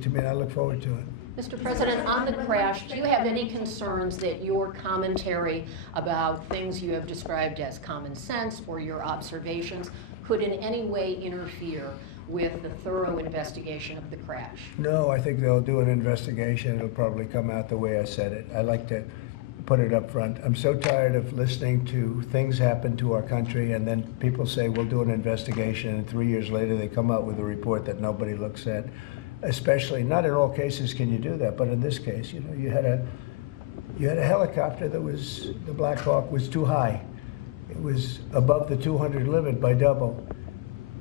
interesting to me, and I look forward to it. Mr. President, on the crash, do you have any concerns that your commentary about things you have described as common sense or your observations could in any way interfere with the thorough investigation of the crash? No, I think they'll do an investigation. It'll probably come out the way I said it. I like to put it up front. I'm so tired of listening to things happen to our country and then people say we'll do an investigation, and 3 years later they come out with a report that nobody looks at. Especially, not in all cases can you do that, but in this case, you know, you had a helicopter that was, the Black Hawk was too high. It was above the 200 limit by double.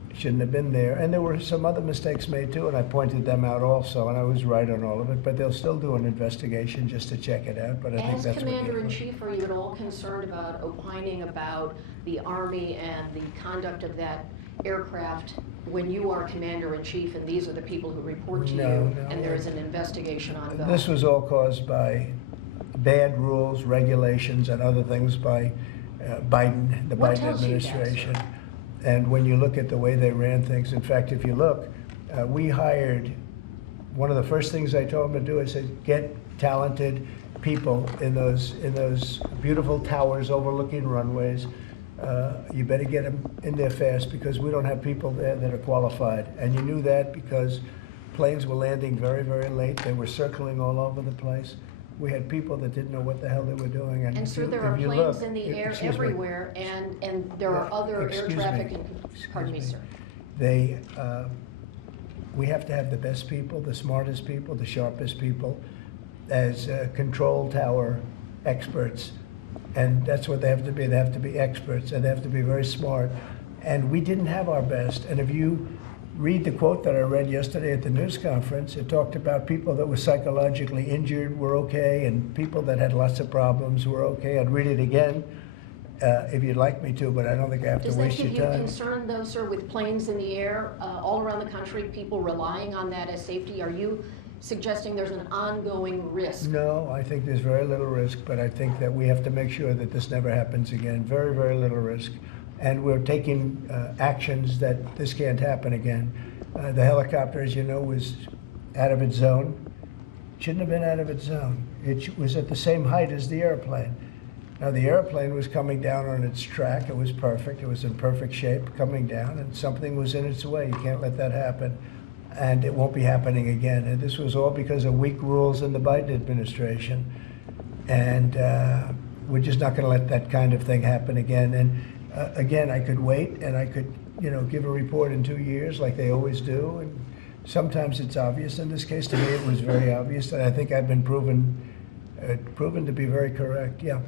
It shouldn't have been there. And there were some other mistakes made too, and I pointed them out also, and I was right on all of it, but they'll still do an investigation just to check it out. But I think as that's Commander-in-Chief, are you at all concerned about opining about the Army and the conduct of that aircraft when you are Commander-in-Chief and these are the people who report to you and there is an investigation ongoing? This was all caused by bad rules, regulations, and other things by Biden, the Biden administration. And when you look at the way they ran things, in fact, if you look, we hired, one of the first things I told them to do, I said, get talented people in those beautiful towers overlooking runways. You better get them in there fast because we don't have people there that are qualified. And you knew that because planes were landing very, very late. They were circling all over the place. We had people that didn't know what the hell they were doing. And sir, there are planes in the air everywhere, and there are other air traffic. Pardon me, sir. We have to have the best people, the smartest people, the sharpest people as control tower experts. And that's what they have to be. They have to be experts, and they have to be very smart. And we didn't have our best. And if you read the quote that I read yesterday at the news conference, it talked about people that were psychologically injured were okay, and people that had lots of problems were okay. I'd read it again if you'd like me to, but I don't think I have to waste your time. Does that give you concern, though, sir, with planes in the air all around the country, people relying on that as safety? Are you suggesting there's an ongoing risk? No, I think there's very little risk, but I think that we have to make sure that this never happens again. Very, very little risk. And we're taking actions that this can't happen again. The helicopter, as you know, was out of its zone. Shouldn't have been out of its zone. It was at the same height as the airplane. Now, the airplane was coming down on its track. It was perfect. It was in perfect shape coming down, and something was in its way. You can't let that happen. And it won't be happening again. And this was all because of weak rules in the Biden administration. And we're just not going to let that kind of thing happen again. And again, I could wait and I could, you know, give a report in 2 years like they always do. And sometimes it's obvious. In this case, to me, it was very obvious. And I think I've been proven to be very correct. Yeah.